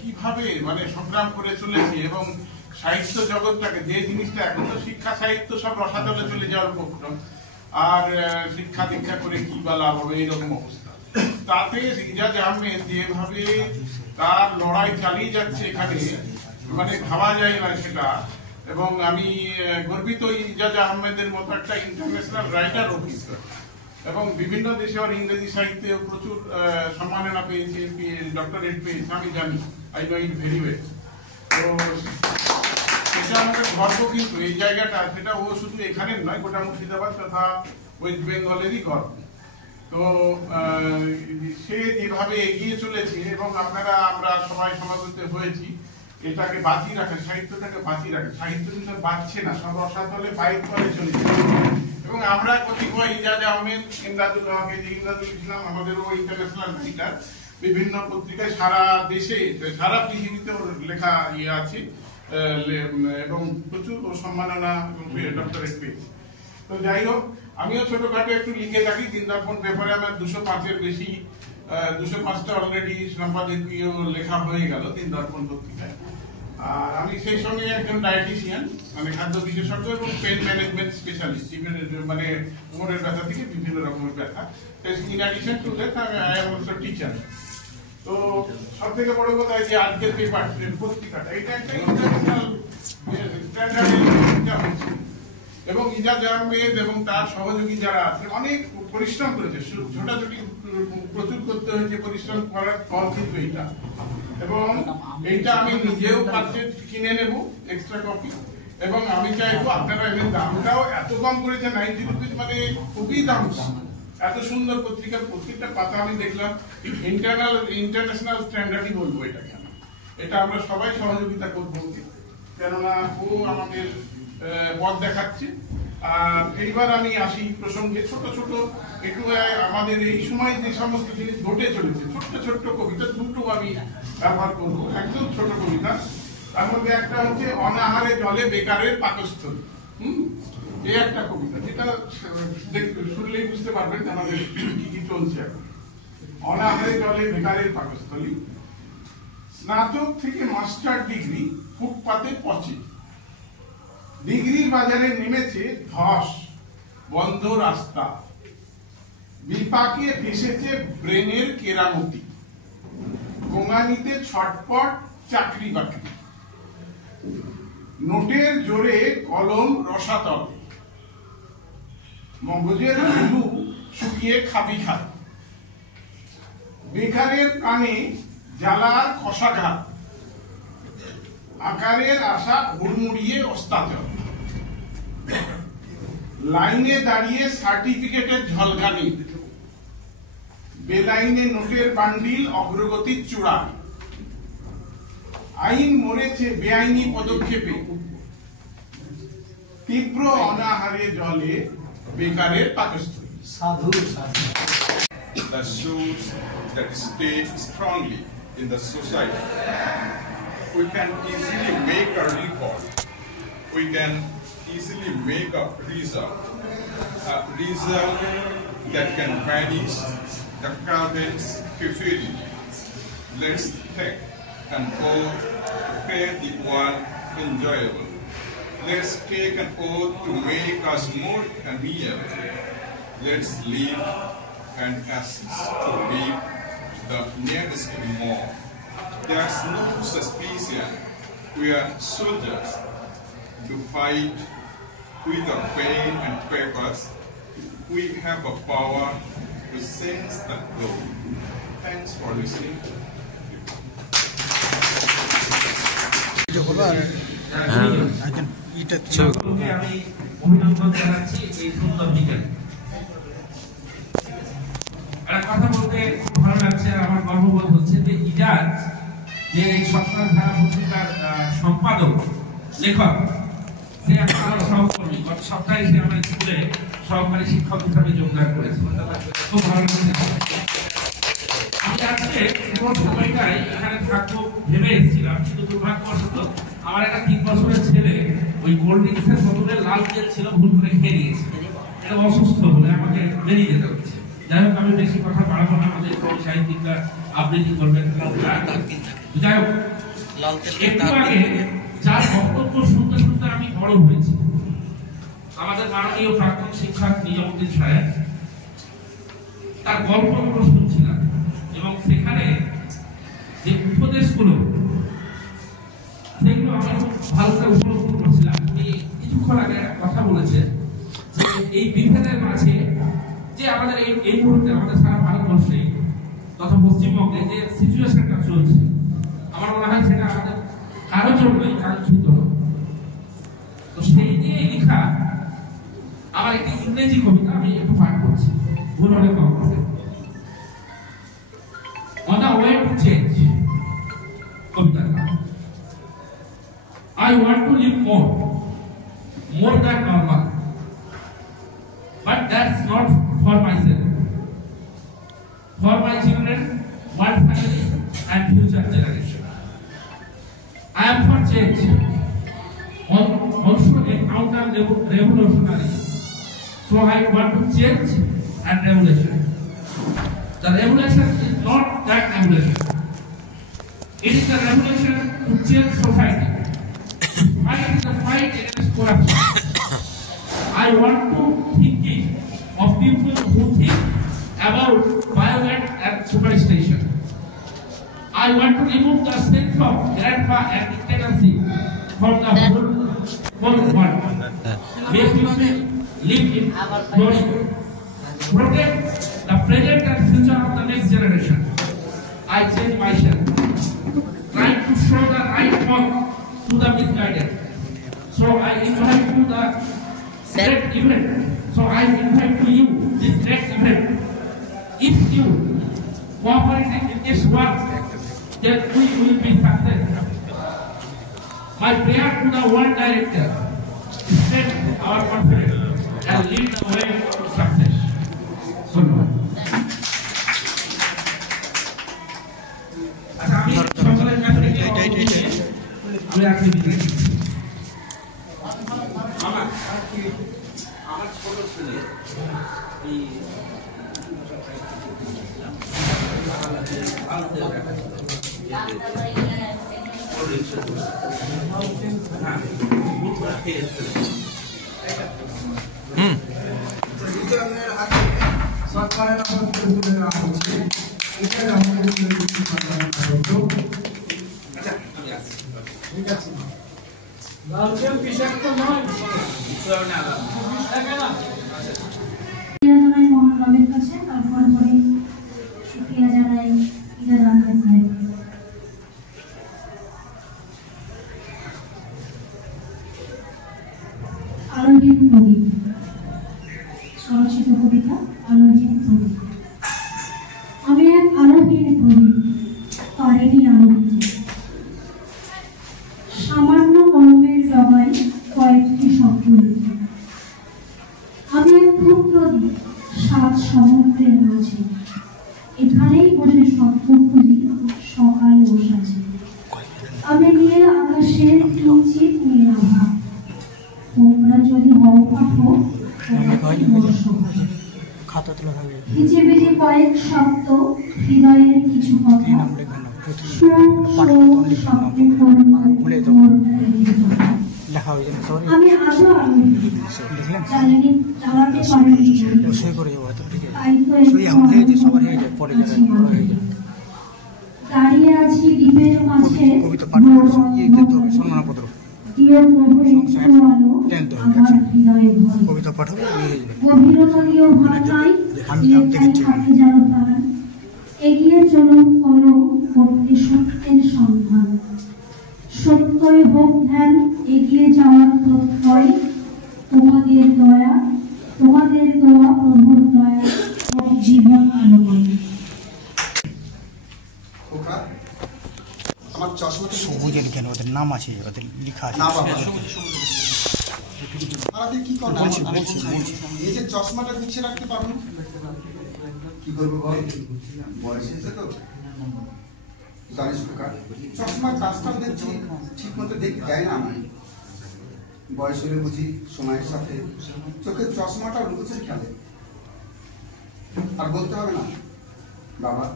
কিভাবে মানে সংগ্রাম করে চলেছে এবং সাহিত্য জগৎটাকে, যে জিনিসটা এখন তো শিক্ষা সাহিত্য সব রসাতলে চলে যাওয়ার উপক্রম, আর শিক্ষা দীক্ষা করে কি বা লাভ হবে এইরকম অবস্থা। তাতে ইজাজ আহমেদ যেভাবে তার লড়াই চালিয়ে যাচ্ছে এখানে, মানে ভাবা যায় না সেটা। এবং আমি গর্বিত ইজাজ আহমেদের মতো একটা ইন্টারন্যাশনাল রাইটার অভিজ্ঞ, এবং বিভিন্ন দেশে আর ইংরেজি সাহিত্যে প্রচুর সম্মাননা পেয়েছে, ডক্টরেট পেয়েছে, আমি জানি, I know it very well. তো এটা আমাদের গর্ব, কিন্তু এই জায়গাটা সেটা ও শুধু এখানের নয়, গোটা মুর্শিদাবাদ তথা ওয়েস্ট বেঙ্গলেরই গর্ব। তো সে যেভাবে এগিয়ে চলেছে এবং আমরা সবাই সমাগত হয়েছি এটাকে বাঁচিয়ে রাখে, সাহিত্যটাকে বাঁচিয়ে রাখে। সাহিত্য কিন্তু বাঁচছে না, সব রসাতলে বাইর করে চলে যাচ্ছে। এবং আমরা কতিপয় ইজাজ আহমেদ, ইমদাদুল হক, ইমদাদুল ইসলাম আমাদেরও ইন্টারন্যাশনাল রাইটার, বিভিন্ন পত্রিকায় সারা দেশে সারা পৃথিবীতে লেখা আছে এবং প্রচুর সম্মাননা এবং ডক্টরেট পেয়েছে। তো যাই হোক, আমিও ছোটখাটো একটু লিখে থাকি। দিনদর্পণ পেপারে আমার 205-এর বেশি, 205টা অলরেডি সম্পাদকীয় লেখা হয়ে গেল দিনদর্পণ পত্রিকায়। আর আমি সেই সঙ্গে একজন ডায়েটিশিয়ান, মানে খাদ্য বিশেষজ্ঞ এবং পেন ম্যানেজমেন্ট স্পেশালিস্ট, মানে কোমরের ব্যথা থেকে বিভিন্ন রকমের ব্যথা। In addition to that I am also teacher. তো সব থেকে বড় কথা যে আজকের পেপার পত্রিকাটা, এটা একটা ইন্টারন্যাশনাল স্ট্যান্ডার্ডে হচ্ছে। এবং ইজাজ আহমেদ এবং তার সহযোগী যারা আছে অনেক পরিশ্রম করেছে, ছোটাছুটি প্রচুর করতে হয়েছে, পরিশ্রম করার ফল কিন্তু এইটা। এবং এইটা আমি নিজেও পাচ্ছে কিনে নেব এক্সট্রা কপি, এবং আমি চাইবো আপনারা এর দামটাও এত কম করেছে 90 রুপিস, মানে খুবই দাম। এত সুন্দর পত্রিকার প্রত্যেকটা পাতা আমি দেখলাম ইন্টারন্যাশনাল স্ট্যান্ডার্ডই বলবো এটা। কেন এটা আমরা সবাই সহযোগিতা করবো, কেননা ও আমাদের পথ দেখাচ্ছে। আর এইবার আমি আসি প্রসঙ্গে, ছোট ছোট একটু আমাদের এই সময় যে সমস্ত জিনিস ঘটে চলেছে, ছোট্ট ছোট্ট কবিতা দুটো আমি ব্যবহার করবো, একদম ছোট কবিতা। তার মধ্যে একটা হচ্ছে অনাহারে জলে বেকারের পাকস্থলী। এই একটা কবিতা, যেটা শুনলেই বুঝতে পারবেন আমাদের কি কি চলছে এখন। অনাহারে জলে বেকারের পাকস্থলী, স্নাতক থেকে মাস্টার ডিগ্রি ফুটপাতে পচে, ডিগ্রির বাজারে নেমেছে ধস, বন্ধ রাস্তা, বিপাকে ভেসেছে ব্রেনের কেরামতি, গোঙানিতে ছটপট চাকরি বাকরি, নোটের জোরে কলম রসাতলে, মগজের আলু শুকিয়ে খাবি খাত, বেকারের প্রাণে জ্বালার কষাঘাত, আকারের আশা হুড়মুড়িয়ে ওস্তাচল, লাইনে দাঁড়িয়ে সার্টিফিকেটের ঝলকানি, বেলাইনে নোটের বান্ডিল অগ্রগতির চূড়ায়, আইন মরেছে বেআইনি পদক্ষেপে, তীব্র অনাহারে জলে বেকারের পাকস্থলী। সাধু that shows that stay strongly in the society. We can easily make a report. We can easily make a result that can banish the current's futility. Let's take an oath to make the world enjoyable. Let's take an oath to make us more amiable. Let's live and assist to live the nearest more. There's no suspicion. We are soldiers to fight with our pen and papers. We have a power to sense the glow. Thanks for listening. আমি অভিনন্দন জানাচ্ছি এই সুন্দর বিকেলে। একটা কথা বলতে খুব ভালো লাগছে, আমার গর্ববোধ হচ্ছে যে ইজাজ যে এই সপ্তাহ ধারা পত্রিকার সম্পাদক লেখক, সে আমার সহকর্মী। গত সপ্তাহে সে আমার স্কুলে সহকারী শিক্ষক হিসাবে যোগদান করেছে, খুব ভালো লাগছে। আমি আজকে পুরো সময়টাই এখানে থাকবো ভেবে এসেছিলাম, কিন্তু দুর্ভাগ্যবশত আমার একটা 3 বছরের ছেলে ওই কোল্ড ড্রিঙ্কসের বোতলে লাল তেল ছিল, ভুল করে খেয়ে নিয়েছে। এটা অসুস্থ হলে আমাকে বেরিয়ে যেতে হচ্ছে। যাই হোক, আমি বেশি কথা বাড়াবো না, আমাদের সাহিত্যিকরা আবৃত্তি করবেন। যাই হোক, একটু আগে যার বক্তব্য শুনতে শুনতে আমি বড় হয়েছি, আমাদের মাননীয় প্রাক্তন শিক্ষক নিজামুদ্দিন সাহেব, তার গল্পগুলো শুনছিলাম এবং সেখানে যে উপদেশগুলো সেগুলো আমি খুব ভালো করে উপলব্ধি করছিলাম। উনি কিছুক্ষণ আগে একটা কথা বলেছে যে এই বিভেদের মাঝে যে আমাদের এই মুহূর্তে আমাদের সারা ভারতবর্ষে তথা পশ্চিমবঙ্গে যে সিচুয়েশনটা চলছে, আমার মনে হয় সেটা আমাদের কারোর জন্যই কাঙ্ক্ষিত। তো সেই নিয়ে লেখা আমার একটি ইংরেজি কবিতা আমি একটু পাঠ করছি, ভুল হলে কম হবে। On the way to change, Kabita. I want to live more than normal, but that's not for myself, for my children, one family, and future generation. I am for change, also a counter-revolutionary. So I want to change and revolution. The revolution is not that revolution. It is the revolution to change society. Fight is the fight against corruption. I want to thinking of people who think about violence and superstition. I want to remove the sense of grandpa and dictatorship from the whole world. Make people live in glory. Protect the present and future of the next generation. I change myself, trying to show the right path to the misguided. So I invite to the great event. So I invite to you this great event. If you cooperate in this work, then we will be successful. My prayer to the world director, spread our confidence and lead the way to success. ধন্যবাদ। আচ্ছা, আমি সকলের কাছ থেকে আমি আজকে বিদায় নিচ্ছি। আমার ছোট ছেলে এই সরকারের তুলে দেওয়া হচ্ছে, এটা আমাদের ঠিক আছে। লালচেন বিষাক্ত নয়, মহানবীর কাছে তারপরে পরে শুকরিয়া জানাই ইজাজ আহমেদ সাহেব। আলোহীন প্রদীপ, স্বরচিত কবিতা আলোহীন প্রদীপ। আমি এক আলোহীন প্রদীপ, পারেনি আলো দিতে। সামান্য কলমের ডগায় কয়েকটি শব্দ লিখে। আমি এক ক্ষুদ্র দ্বীপ, সাত সমুদ্রের মাঝে। এখানেই বসে শব্দ খুঁজি সকাল ও সাজে। আমি নীল আকাশের কিঞ্চিত নীল আভা। তোমরা যদি হও পাঠক, ভিজে ভিজে কয়েক শব্দ, হৃদয়ের কিছু কথা, আমি আজও জ্বালানি জ্বালাতে পারিনি। দাঁড়িয়ে আছি দ্বীপের মাঝে, গভীরতা দিয়েও ভার নাই, থাকে যেন তার। এগিয়ে চলুন কলম করতে সত্যের সন্ধান। সত্যই হোক ধ্যান, এগিয়ে যাওয়ার প্রত্যয়। তোমাদের দয়া, তোমাদের দোয়া, প্রভুর দয়া হোক জীবন আলোময়। আমার চশমাটা সবুজের কেন ওদের নাম আছে, ওদের লেখা আছে। আমাদের কি করব? এই যে চশমাটা গুছিয়ে রাখতে পারবো না, কি করবো বল? বয়স হয়েছে তো, জানিস চশমার কাজটাও দেখছি ঠিক মতো দেখতে দেয় না। আমার বয়স হলে বুঝি সময়ের সাথে চোখের চশমাটা লুকোচুরি খেলে। আর বলতে হবে না বাবা,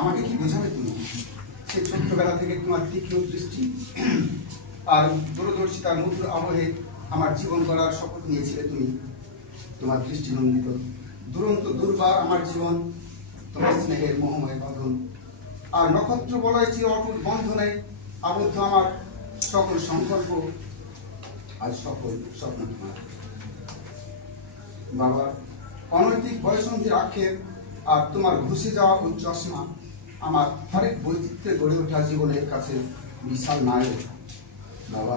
আমাকে কি বোঝাবে তুমি? সেই ছোট্টবেলা থেকে তোমার তীক্ষ্ণ দৃষ্টি আর দূরদর্শিতার মুদ্র আবহে আমার জীবন গড়ার শপথ নিয়েছিলে তুমি। তোমার দৃষ্টি নন্দিত দুরন্ত দুর্বার আমার জীবন তোমার স্নেহের মোহময় বাঁধন, আর নক্ষত্র বলয় চির অটুট বন্ধনে আবদ্ধ আমার সকল সংকল্প আর সকল স্বপ্ন তোমার। বাবা, অনৈতিক বয়সন্ধির আক্ষেপ আর তোমার ঘুষে যাওয়া ওই চশমা আমার হরেক বৈচিত্র্যে গড়ে ওঠা জীবনের কাছে বিশাল নায়ক। বাবা,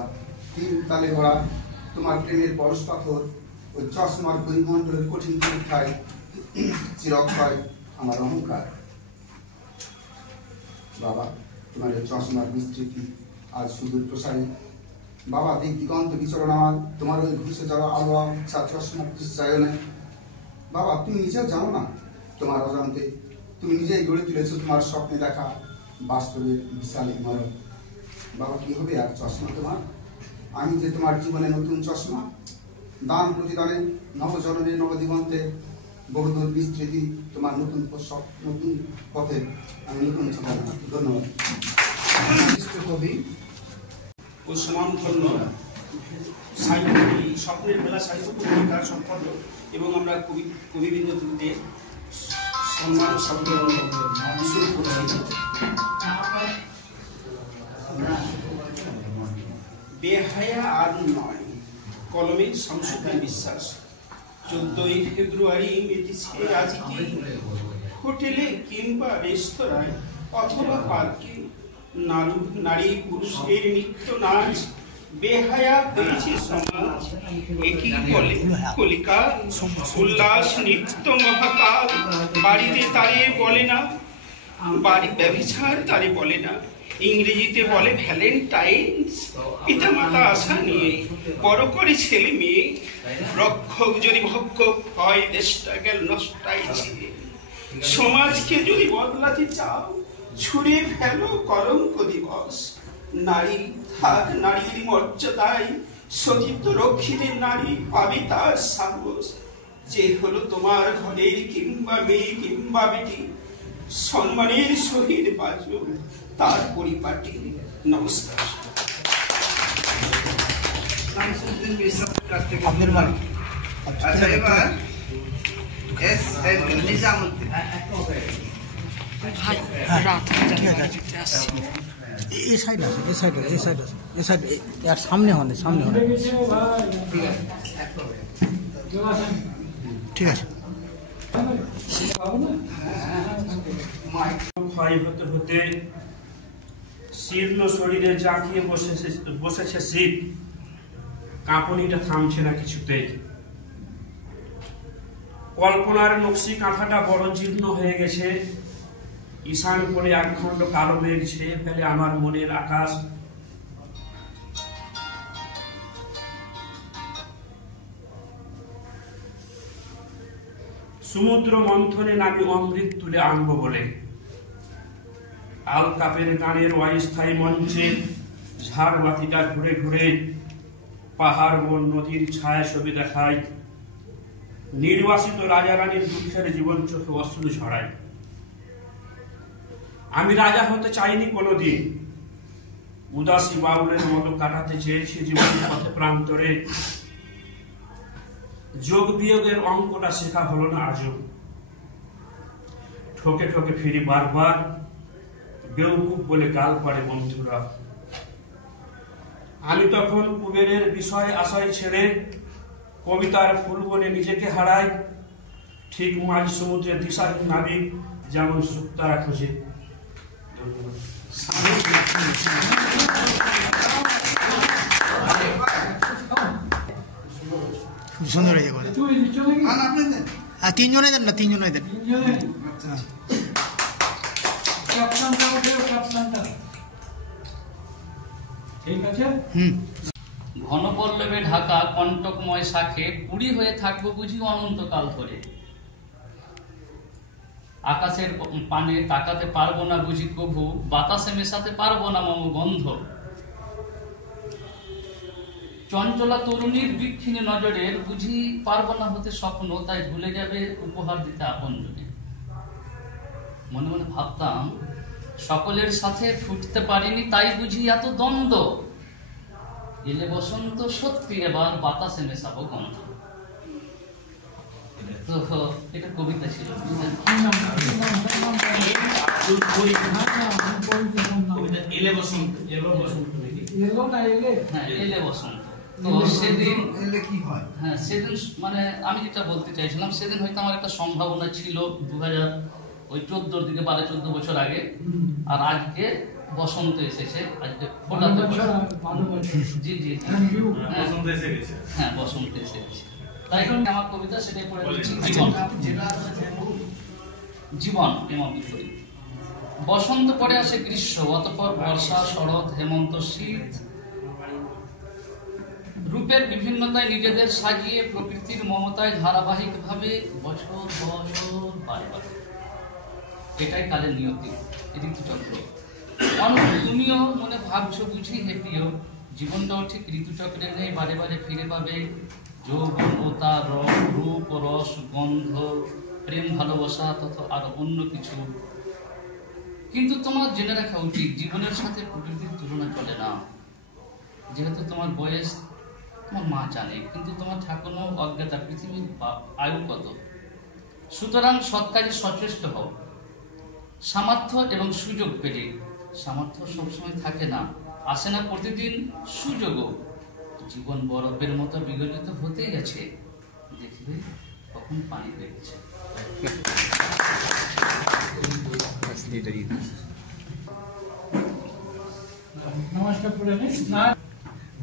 তিন তালে গড়া তোমার প্রেমের পরশ পাথর ওই চশমার পরিমণ্ডলের কঠিন পরীক্ষায় চিরক্ষয় আমার অহংকার। বাবা, তোমার এই চশমার বিস্তৃতি আজ সুদূর প্রসারী। বাবা, দিক দিগন্ত বিচরণ আমার তোমার ওই ঘুষে যাওয়া আলো ইচ্ছা চশমার বিশ্বায়নে। বাবা, তুমি নিজেও জানো না তোমার অজান্তে তুমি নিজেই গড়ে তুলেছো তোমার স্বপ্নে দেখা বাস্তবের বিশাল ইমারত। বাবা, কি হবে আর চশমা তোমার? আমি যে তোমার জীবনে নতুন চশমা, দান প্রতিদানে নবজন্মে নবদিগন্তে বহুদূর বিস্তৃতি তোমার নতুন নতুন পথে আমি নতুন ঠিকানা। ধন্যবাদ। কবি ও সুনামধন্য সাহিত্যিক স্বপ্নের মেলা সাহিত্য পত্রিকার সম্পাদক এবং আমরা কবিবৃন্দকে সম্মান শব্দ শুরু করছি। বেহায়া আর নয়, কলমের শামসুদ্দিন বিশ্বাস। 14ই ফেব্রুয়ারি মেটিছে আজকে হোটেলে কিংবা রেস্তোরাঁয় অথবা পার্কে নারী পুরুষের নৃত্য নাচ বেহায়া হয়েছে সমাজ। একই বলে কলিকা উল্লাস নৃত্য মহাকাল। বাড়িতে তারে বলে না, বাড়ি ব্যভিচার তারে বলে না, ইংরেজিতে বলে ভ্যালেন্টাইন্স। পিতা মাতা আশা নিয়ে বড় করে ছেলে মেয়ে, রক্ষক যদি ভক্ষক হয় দেশটা গেল নষ্টাইছে। সমাজকে যদি বদলাতে চাও ছুড়ে ফেলো কলঙ্ক দিবস। নারী থাক নারীর মর্যাদায়, সতীত্ব রক্ষিতে নারী পাবে তার সাহস। যে হলো তোমার ঘরের কিংবা মেয়ে কিংবা বেটি, সম্মানের সহিত বাঁচো তার পরিপাটি। নমস্কার। আপনার বাড়ি? আচ্ছা, এবার নিজামুদ্দিন। এই সাইড আছে, এই সাইড আছে, এই সাইড আছে, এই সাইড এর সামনে হলে ঠিক আছে। ক্ষয় হতে হতে শীর্ণ শরীরে জাঁকিয়ে বসেছে শীত। কাঁপুনিটা থামছে না কিছুতেই। কল্পনার নকশি কাঁথাটা বড় জীর্ণ হয়ে গেছে। ঈশান করে একখণ্ড কালো মেঘ ছেয়ে ফেলে আমার মনের আকাশ। সমুদ্র মন্থনে নামি অমৃত তুলে আনবো বলে আল কাপের গানের অস্থায়ী মঞ্চে ঝাড় বাতিটা ঘুরে ঘুরে পাহাড় বন নদীর ছায়া ছবি দেখায়। নির্বাসিত রাজা রানীর দুঃখের জীবন চোখে অশ্রু ঝরায়। আমি রাজা হতে চাইনি কোনোদিন, উদাসী বাউলের মতো কাটাতে চেয়েছি জীবন পথে প্রান্তরে। যোগ বিয়োগের অঙ্কটা শেখা হলো না আজও। ঠকে ঠকে ফিরি বারবার, বেউকুফ বলে গাল পাড়ে বন্ধুরা। আমি তখন কুবেরের বিষয় আশয় ছেড়ে কবিতার ফুল বনে নিজেকে হারাই। ঠিক মাঝ সমুদ্রের দিশাহীন নাবিক যেমন সুক্তারা খোঁজে। খুব সুন্দর হয়ে যাবে। হ্যাঁ, তিনজনে দেন না, তিনজনে দেন। ঘনপল্লবে ঢাকা কণ্টকময় শাখে পুরী হয়ে থাকবো বুঝি অনন্তকাল ধরে। আকাশের পানে তাকাতে পারবো না বুঝি কভু, বাতাসে মেশাতে পারবো না মম গন্ধ। চঞ্চলা তরুণীর বিক্ষিণী নজরের বুঝি পারবো না হতে স্বপ্ন, তাই ভুলে যাবে উপহার দিতে আপনজনে। মনে মনে ভাবতাম সকলের সাথে ফুটতে পারিনি তাই বুঝি এত দ্বন্দ্ব, এলে বসন্ত সত্যি এবার বাতাসে মেশাবো গন্ধ। তো এটা কবিতা ছিল, এলে বসন্ত, হ্যাঁ এলে বসন্ত। তো সেদিন হ্যাঁ সেদিন মানে আমি যেটা বলতে চাইছিলাম, সেদিন হয়তো আমার একটা সম্ভাবনা ছিল 2014 দিকে, 12-14 বছর আগে, আর আজকে বসন্ত এসেছে, আজকে ফোটাতে জি জি হ্যাঁ বসন্ত এসে গেছে। তাই আমার কবিতা সেটাই পড়ে দিচ্ছি, জীবন হেমন্ত করি। বসন্ত পরে আসে গ্রীষ্ম, অতঃপর বর্ষা, শরৎ, হেমন্ত, শীত। রূপের বিভিন্নতায় নিজেদের সাজিয়ে প্রকৃতির মমতায় ধারাবাহিকভাবে বছর বছর বারবার, এটাই কালের নিয়তি, ঋতুচক্র। তুমিও মনে ভাবছো বুঝি হে প্রিয়, জীবনটাও ঠিক ঋতুচক্রে নেই, বারে বারে ফিরে পাবে যৌবন ও তার রূপ ও রস, গন্ধ, প্রেম, ভালোবাসা তথা আরো অন্য কিছু। কিন্তু তোমার জেনে রাখা উচিত, জীবনের সাথে প্রকৃতির তুলনা চলে না। যেহেতু তোমার বয়স তোমার মা জানে, কিন্তু তোমার ঠাকুরও অজ্ঞাতা পৃথিবীর আয়ু কত। সুতরাং সৎ কাজে সচেষ্ট হও, সামর্থ্য এবং সুযোগ পেলে। সামর্থ্য সবসময় থাকে না, আসে না প্রতিদিন সুযোগও। জীবন বরফের মতো বিগলিত হতেই গেছে, দেখবে কখন পানি পেয়েছে।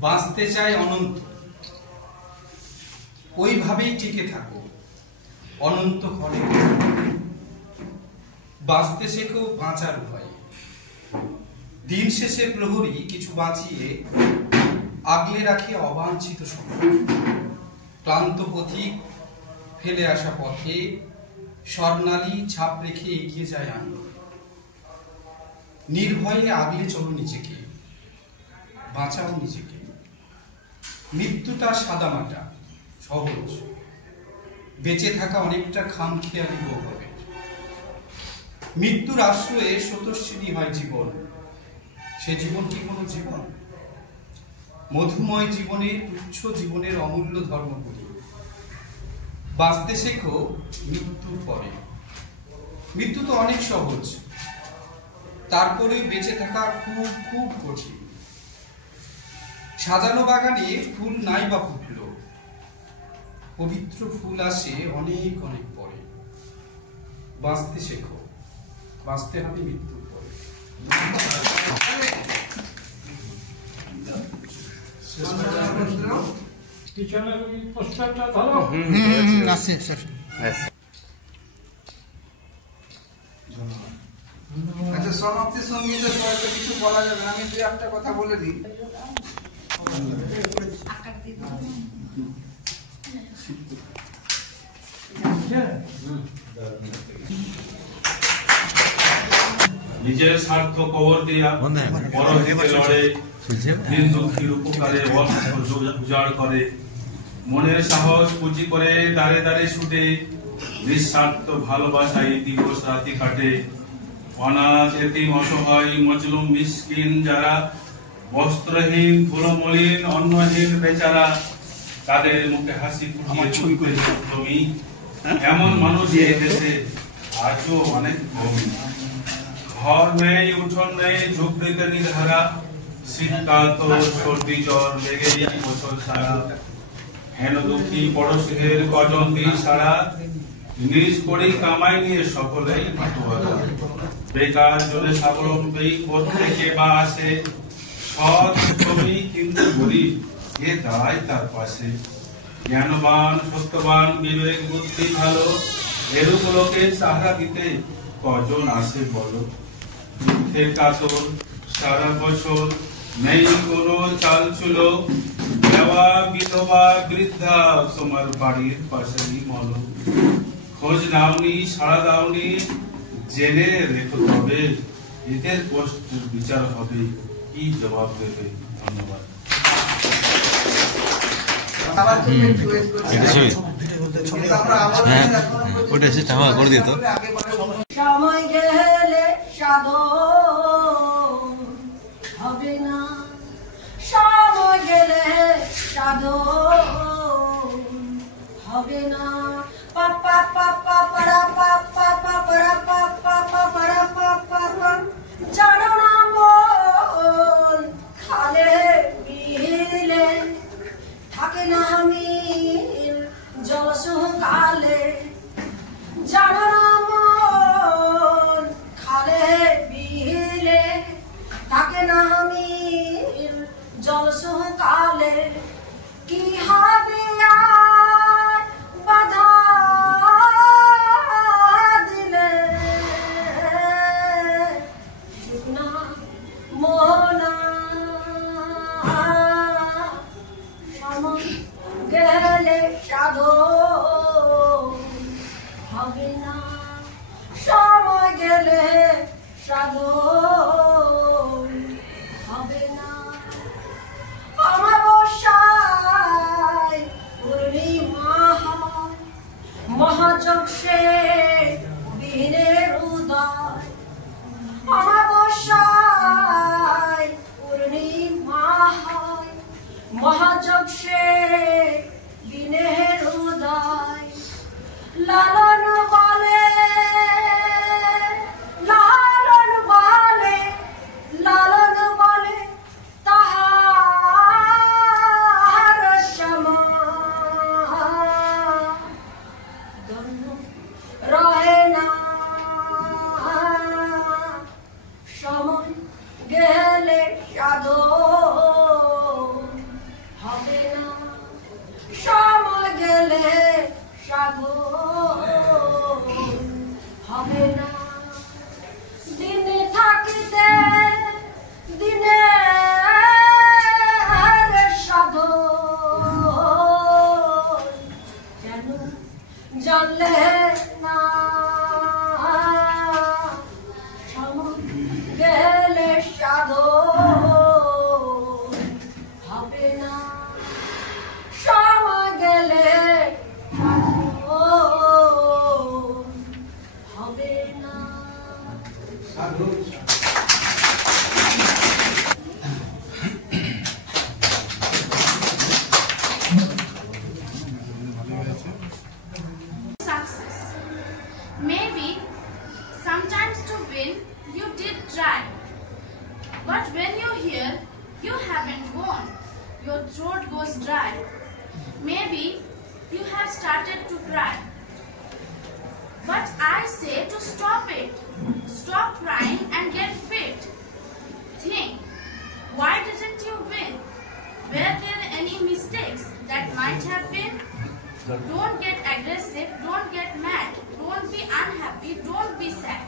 বাঁচতে চাই অনন্ত, ওইভাবেই টিকে থাকো অনন্ত ঘরে। বাঁচতে শেখো বাঁচার উপায়, দিন শেষে প্রহরী কিছু বাঁচিয়ে আগলে রাখে অবাঞ্ছিত সময়। ক্লান্ত পথিক ফেলে আসা পথে স্বর্ণালী ছাপ রেখে এগিয়ে যায় আনন্দ। নির্ভয়ে আগলে চলো নিজেকে, বাঁচাও নিজেকে। মৃত্যুটা সাদামাটা সহজ, বেঁচে থাকা অনেকটা খামখেয়ালি হবে। মৃত্যুর আশ্রয়ে স্বতঃস্বিনী হয় জীবন, সে জীবন কি কোনো জীবন? মধুময় জীবনের তুচ্ছ জীবনের অমূল্য ধর্ম করি। বাঁচতে শেখো মৃত্যুর পরে। মৃত্যু তো অনেক সহজ, তারপরে বেঁচে থাকা খুব খুব কঠিন। সাজানো বাগানে ফুল নাই বা ফুটল, পবিত্র ফুল আসে অনেক অনেক পরে। বাঁচতে শেখো, বাঁচতে হবে মৃত্যুর পরে। আছে স্যার। আচ্ছা, সমাপ্তি সঙ্গীতের পরে কিছু বলা যাবে না, আমি দুই একটা কথা বলে দিই। নিজের স্বার্থ কবর দিয়া পরহিতে লড়ে, দিন দুঃখীর উপকারে অস্ত্র উজাড় করে। মনের সাহস পুঁজি করে দাঁড়ে দাঁড়ে ছুটে, নিঃস্বার্থ ভালোবাসায় দিবস রাতি কাটে। অনাথ এতিম অসহায় মজলুম মিসকিন যারা, বস্ত্রহীন ধুলোমলিন অন্নহীন বেচারা, তাদের মুখে হাসি ফুটিয়ে তুমি। এমন মানুষ এই দেশে আজও অনেক কম। ঘর নেই, উঠোন নেই, ঝুপড়িতে নিধারা, শীতকাল তো সর্দি জ্বর লেগেই বছর সারা। হেন দুঃখী পড়শিদের কজন দিই সারা, নিজ করেই কামাই নিয়ে সকলেই মাতোয়ারা। বেকার জনে স্বাবলম্বী প্রত্যেকে বা আসে, সৎ কবি কিন্তু গরিব এ দাঁড়ায় তার পাশে। জ্ঞানবান সত্যবান বিবেক বুদ্ধি ভালো, এরূপ লোকে সাহারা দিতে কজন আসে বলো। দুঃখে কাতর সারা বছর নেই কোনো চাল চুলো, দেওয়া বিধবা বৃদ্ধা তোমার বাড়ির পাশেই মলো। খোঁজ নাওনি, সাড়া দাওনি, জেনে রেখো তবে এদের কষ্টের বিচার হবে, কি জবাব দেবে? ধন্যবাদ। ওটা সে করে দিত। সময় গেলে সাধন হবে না সময় গেলে সাধন হবে না পাপা পাপা পারা পাপা পাপা পাপা পাপা পাপা জানো না মন খালে মিলে থাকে না মিল জলসুকালে জানো না মন খালে মিলে থাকে না মিল জলসুকালে কি হবে আর বাধা দিলে চুপ না মোহনা সময় গেলে সাধন হবে না সময় গেলে সাধন হবে না অমাবস্যায় পূর্ণিমা হয় মহাযজ্ঞে দিনের উদয় অমাবস্যায় পূর্ণিমা হয় মহাযজ্ঞে দিনের উদয় লালন বলে লালন বলে লালন বলে তাহার সমান রহে না সময় গেলে সাধন হবে না সময় গেলে সাধন হবে না দিনে থাকিতে দিনে সাধন কেন জানলে না সময় গেলে সাধন হবে না সময় গেলে হবে না Success. Maybe sometimes to win you did try, but when you hear you haven't won, your throat goes dry. Maybe you have started to cry, but I say to stop it. Stop crying and get fit. Think, why didn't you win? Were there any mistakes that might have been? Don't get aggressive, don't get mad, don't be unhappy, don't be sad.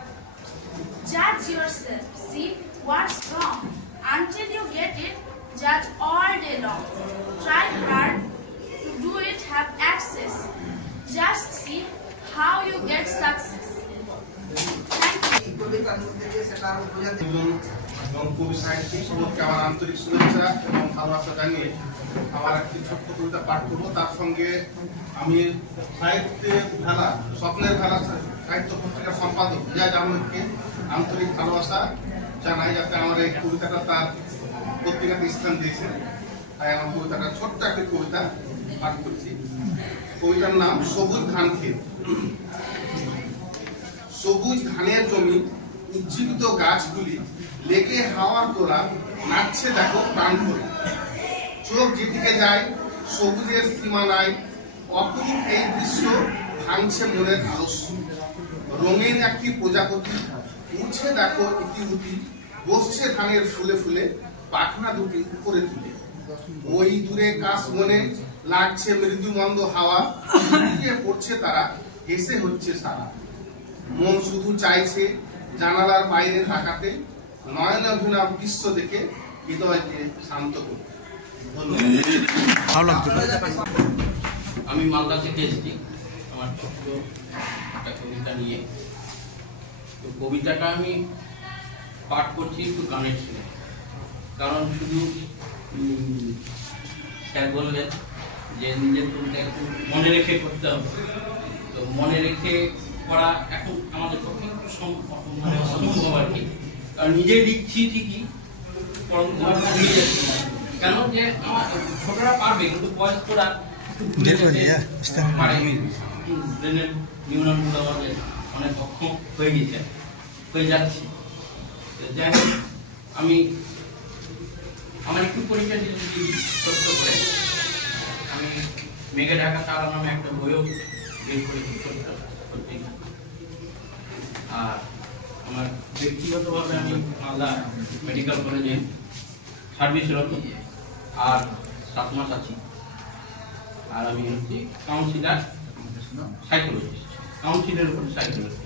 Judge yourself, see what's wrong. Until you get it, judge all day long. Try hard to do it, have access. Just see how you get success. Thank you. এবং কবি সাহিত্যিক সবাইকে আমার আন্তরিক শুভেচ্ছা এবং ভালোবাসা জানিয়ে আমার একটি ছোট্ট কবিতা পাঠ করবো। তার সঙ্গে আমি সাহিত্যের ভেলা স্বপ্নের ভেলা সাহিত্য পত্রিকার সম্পাদক ইজাজ আহমেদকে আন্তরিক ভালোবাসা জানাই, যাতে আমার এই কবিতাটা তার পত্রিকাতে স্থান দিয়েছে। তাই আমার কবিতাটা ছোট্ট একটি কবিতা পাঠ করছি। কবিতার নাম সবুজ ধান ক্ষেত। সবুজ ধানের জমি, উজ্জীবিত গাছগুলি, লেগে হাওয়ার তোরা নাচছে দেখো প্রাণ করে। চোখ যেদিকে যায় সবুজের সীমা নাই, অপরূপ এই দৃশ্য ভাঙছে মনের আলস্য। রঙিন একটি প্রজাপতি উঠছে দেখো ইতিউতি, বসছে ধানের ফুলে ফুলে, পাখনা দুটি উপরে তুলে। ওই দূরে কাশ মনে লাগছে মৃদু মন্দ হাওয়া, পড়ছে তারা, এসে হচ্ছে সারা। মন শুধু চাইছে জানালার বাইরে তাকাতে, নয়নাভিনা দৃশ্য দেখে হৃদয়কে শান্ত করতে। আমি মালদা থেকে এসেছি আমার ছোট্ট একটা কবিতা নিয়ে। তো কবিতাটা আমি পাঠ করছি একটু গানের ছিল, কারণ শুধু স্যার বললেন যে নিজের কবিতা একটু মনে রেখে করতে হবে। তো মনে রেখে করা এখন আমাদের পক্ষে একটু অসম্ভব আর কি, কারণ নিজে লিখছি ঠিকই, পরবর্তীভাবে নিয়ে যাচ্ছে। কেন যে আমার ছোটরা পারবে, কিন্তু বয়স্করা ব্রেনের নিউরনগুলো আমাদের অনেক অক্ষম হয়ে যাচ্ছে। যাই হোক, আমি আমার একটু পরিচয় ছোট্ট করে আমি মেঘে ঢাকা তারা নামে একটা বইও বের করেছি। আর আমার ব্যক্তিগতভাবে আমি মালদা মেডিকেল কলেজে সার্ভিসরত আর 7 মাস আছি। আর আমি হচ্ছি কাউন্সিলার সাইকোলজিস্ট, কাউন্সিলের উপরে সাইকোলজিস্ট,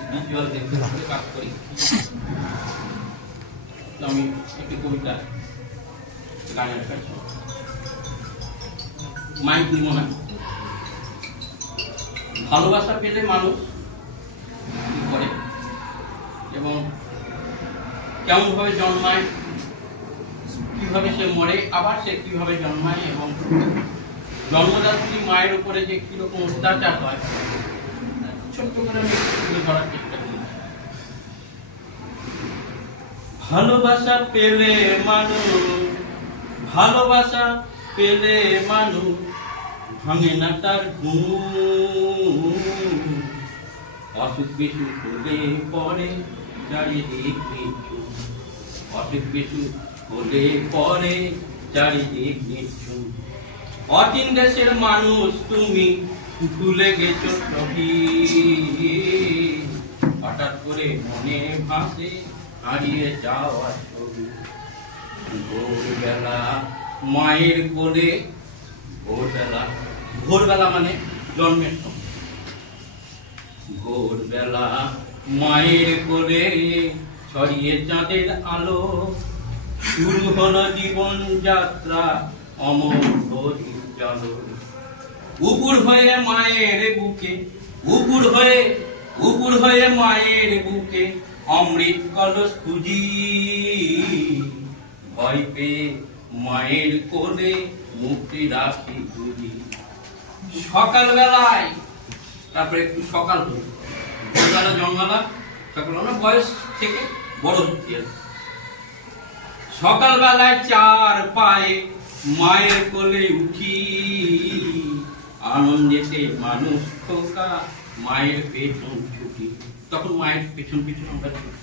স্পিরিচুয়াল দিকে কাজ করি। তো আমি একটি কবিতা গানের কাজ মাইক নিমনা। ভালোবাসা পেলে মানুষ কি করে এবং কেমন ভাবে জন্মায়, কিভাবে সে মরে, আবার সে কিভাবে জন্মায়, এবং জন্মদাত্রী মায়ের উপরে যে কিরকম অত্যাচার হয়, ছোট্ট করে আমি তুলে ধরার চেষ্টা করি। ভালোবাসা পেলে মানুষ, ভালোবাসা পেলে মানুষ ভাঙে না তার ঘুম। অসুখ বিসুখ হলে পরে চারিদিক নিঝুম, অসুখ বিসুখ হলে পরে চারিদিক নিঝুম। অচিন দেশের মানুষ তুমি ভুলে গেছো সবই, হঠাৎ করে মনে ভাসে হারিয়ে যাওয়া ছবি। ভোরবেলা মায়ের কোলে, ভোরবেলা, ভোরবেলা মানে জন্মের সময়, ভোরবেলা মায়ের কোলে ছড়িয়ে চাঁদের আলো, শুরু হলো জীবন যাত্রা অমর হরির জালো। উপুর হয়ে মায়ের বুকে, উপুর হয়ে মায়ের বুকে অমৃত কলস খুঁজি, ভয় পেয়ে মায়ের কোলে মুক্তি রাখি খুঁজি। সকালবেলায়, তারপরে একটু সকাল হলো, ভোরবেলা জন্মালাম, সকালবেলা বয়স থেকে বড় হচ্ছে। সকালবেলায় 4 পায়ে মায়ের কোলে উঠি, আনন্দেতে মানুষ খোকা মায়ের পেছন ছুটি। তখন মায়ের পেছন পিছন আমরা ছুটি।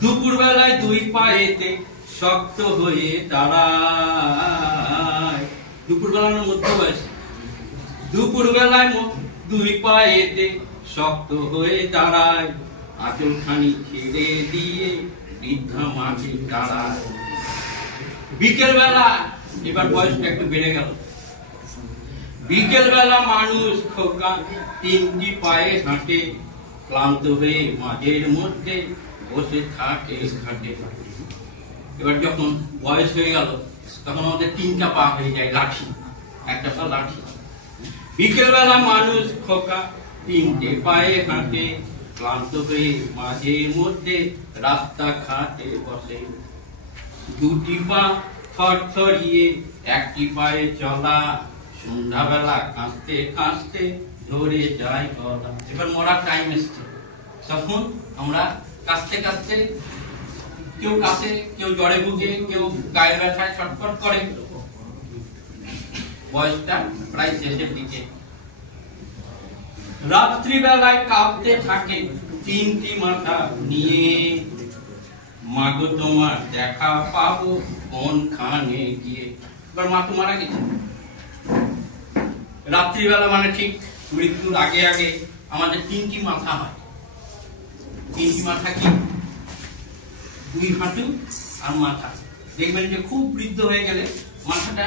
দুপুর বেলায় 2 পায়েতে শক্ত হয়ে দাঁড়ায়, দুপুর বেলার মধ্য বয়সে, দুপুর বেলায় 2 পায়েতে শক্ত হয়ে দাঁড়ায়, আঁচল খানি ছেড়ে দিয়ে বৃদ্ধা মাঝে দাঁড়ায়। বিকেল বেলা, এবার বয়সটা একটু বেড়ে গেল, বিকেল বেলা মানুষ খোকা 3টি পায়ে হাঁটে, ক্লান্ত হয়ে মাঝের মধ্যে বসে থাকে ঘাটে। এবার যখন বয়স হয়ে গেল তখন আমাদের 3টা পা হয়ে যায় লাঠি, একটা পা লাঠি। বিকেল বেলা মানুষ খোকা 3টে পায়ে হাঁটে, ক্লান্ত হয়ে মাঝে মধ্যে রাস্তা ঘাটে বসে। 2টি পা থরথরিয়ে 1টি পায়ে চলা, সন্ধ্যাবেলা কাঁদতে কাঁদতে ধরে যায় গলা। এবার মরার টাইম এসছে, তখন আমরা কাঁদতে কাঁদতে, কেউ কাছে, কেউ জ্বরে ভুগে, কেউ গায়ের ব্যথায় ছটফট করে। বয়সটা প্রায় শেষের দিকে। রাত্রিবেলায় কাঁপতে থাকে 3টি মাথা নিয়ে, মাগো তোমার দেখা পাবো কোনখানে গিয়ে। এবার মা তো মারা গেছে। রাত্রিবেলা মানে ঠিক মৃত্যুর আগে আগে আমাদের 3টি মাথা হয়। 3টি মাথা কি? 2 হাঁটু আর মাথা। দেখবেন যে খুব বৃদ্ধ হয়ে গেলে মাথাটা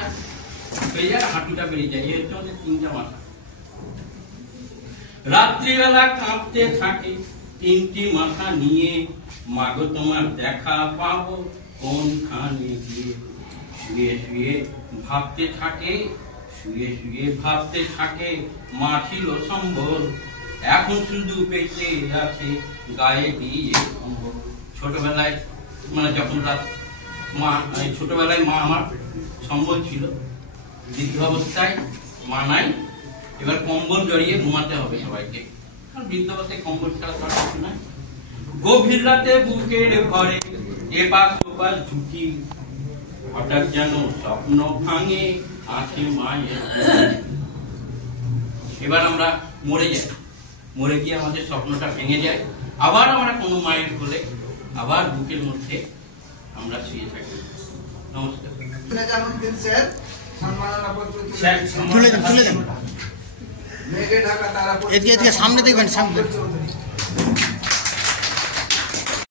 হয়ে যায়, হাঁটুটা বেরিয়ে যায়। এই হচ্ছে আমাদের 3টা মাথা। রাত্রিবেলা কাঁপতে থাকে 3টি মাথা নিয়ে, মাগো তোমার দেখা পাবো কোনখানে গিয়ে। শুয়ে শুয়ে ভাবতে থাকে, শুয়ে শুয়ে ভাবতে থাকে, মা ছিল সম্বল, এখন শুধু বেঁচে আছে গায়ে দিয়ে কম্বল। ছোটবেলায় মানে যখন মা, ছোটবেলায় মা আমার সম্বল ছিল, বৃদ্ধ অবস্থায় মা নাই, এবার কম্বল জড়িয়ে ঘুমাতে হবে সবাইকে, কারণ বৃদ্ধ অবস্থায় কম্বল ছাড়া তো কিছু নাই। গভীর রাতে বুকের ঘরে এপাশ ওপাশ ঝুঁকি, হঠাৎ যেন স্বপ্ন ভাঙে আছে মায়ের। এবার আমরা মরে যাই, মরে গিয়ে আমাদের স্বপ্নটা ভেঙে যায়, আবার আমরা কোনো মায়ের কোলে আবার বুকের মধ্যে আমরা শুয়ে থাকি। নমস্কার। নিজামুদ্দিন স্যার সম্মাননা পত্র তুলে দেন, তুলে দেন। মেঘে ঢাকা তারা এদিকে সামনে দেখবেন, সামনে।